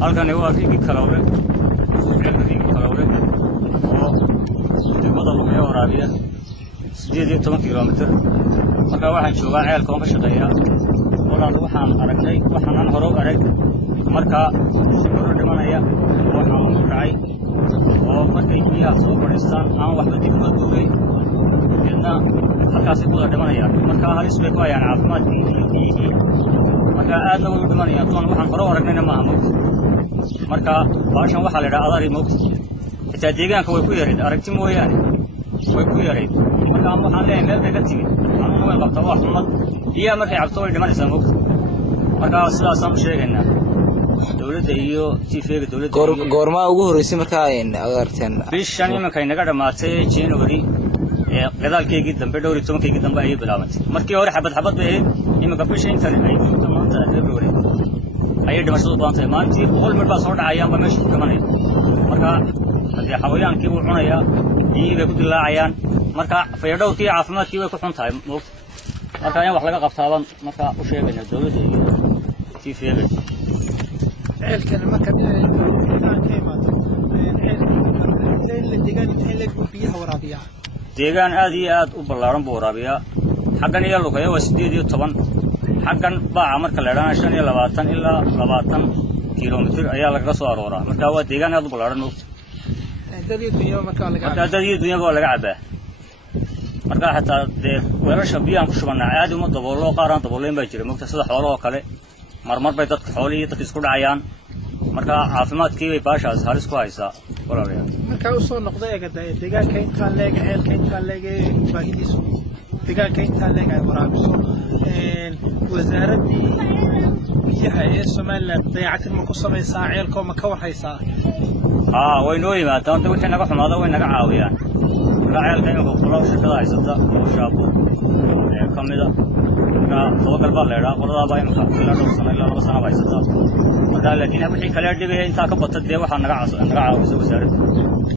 halkan waa fiigi kalawle oo degmada lagu waraabiya 18 kiiloomitir marka waxaan joogaa ceelka oo ka shaqeeya walaal waxaan aragnay waxaan hore u arag marka hore dhimanaya waxaan u dhacay oo markay biyaha soo fadhiistaan aan waxba dib uga duugay cidna halkaas ku dhimanaya marka halis bay ku hayaan caafimaadkii marka aadna u dhimanaya toon waxaan hore u aragnayna ma aha marka baashan waxa la yiraahdaa adari moogta xitaa deegaanka way ku yareed aragti mooyaane way ku yareed marka waxaan leeyahay meel bay ka timid anuna way qabtaa wax xumad biyaha markay cabto way dhimanaysaa moogta marka sidaas aan sheegaynaa dawladda iyo tiifeega dawladda goorma ugu horeysay marka ay agarteen bishan imanka inaga dhamaatay January gadaalkeygii dambe dhowr 10keygii dambe ayay bilaabantay markii hore xabad bay ahayd imanka bisha inta ay maanta February ayay dhimashadu baantay maantii boqol mid baa soo dhacayaan ba meesha ku dhimanaya marka hadii xawayaankii uu cunaya biyihii bay ku dilaacayaan marka fayadhowrkii caafimaadkii way ku xun tahay marka in wax laga qabtaaban marka u sheegayna dawladda iyo tiifeega ceelkan marka deegaan aad iyo aad u ballaaran buu waraabiyaa xaggan iyo luqaya waa 18 xaggan baaca marka la yiraahdo 25 ilaa 20 kiiloomitir ayaa laga soo arooraa marka waa deegaan aad u ballaaran dadii dunyada marka laga cabaa marka hataa weerasha biyaha ku shubana aad uma daboolo qaaraan dabooleen baa jira moogta sida xoolaha kale marmar bay dadka xoolihii dadka isku dhacayaan marka caafimaadkii bay baashaas halis ku haysaa walaalayaal marka u soo noqday deegaanka inta leega ceelka inta leega baahidiisu deegaanka inta leega ay waraabiso wasaaradii biyaha ee Soomaaliland dayactir ma ku samaysaa ceelka ma ka warhaysaa way noo yimaadaan dad wixii naga xumaada way naga caawiyaan ceelka inuu qolo shaqada haysata oo shaabo kamida todogal baa leeyahay qorada baa imka ilaa dhowr sano ilaa 2 sano haysata marka laakiin wixii kale dhibay inta ka batay waxa naga caawisa wasaaradda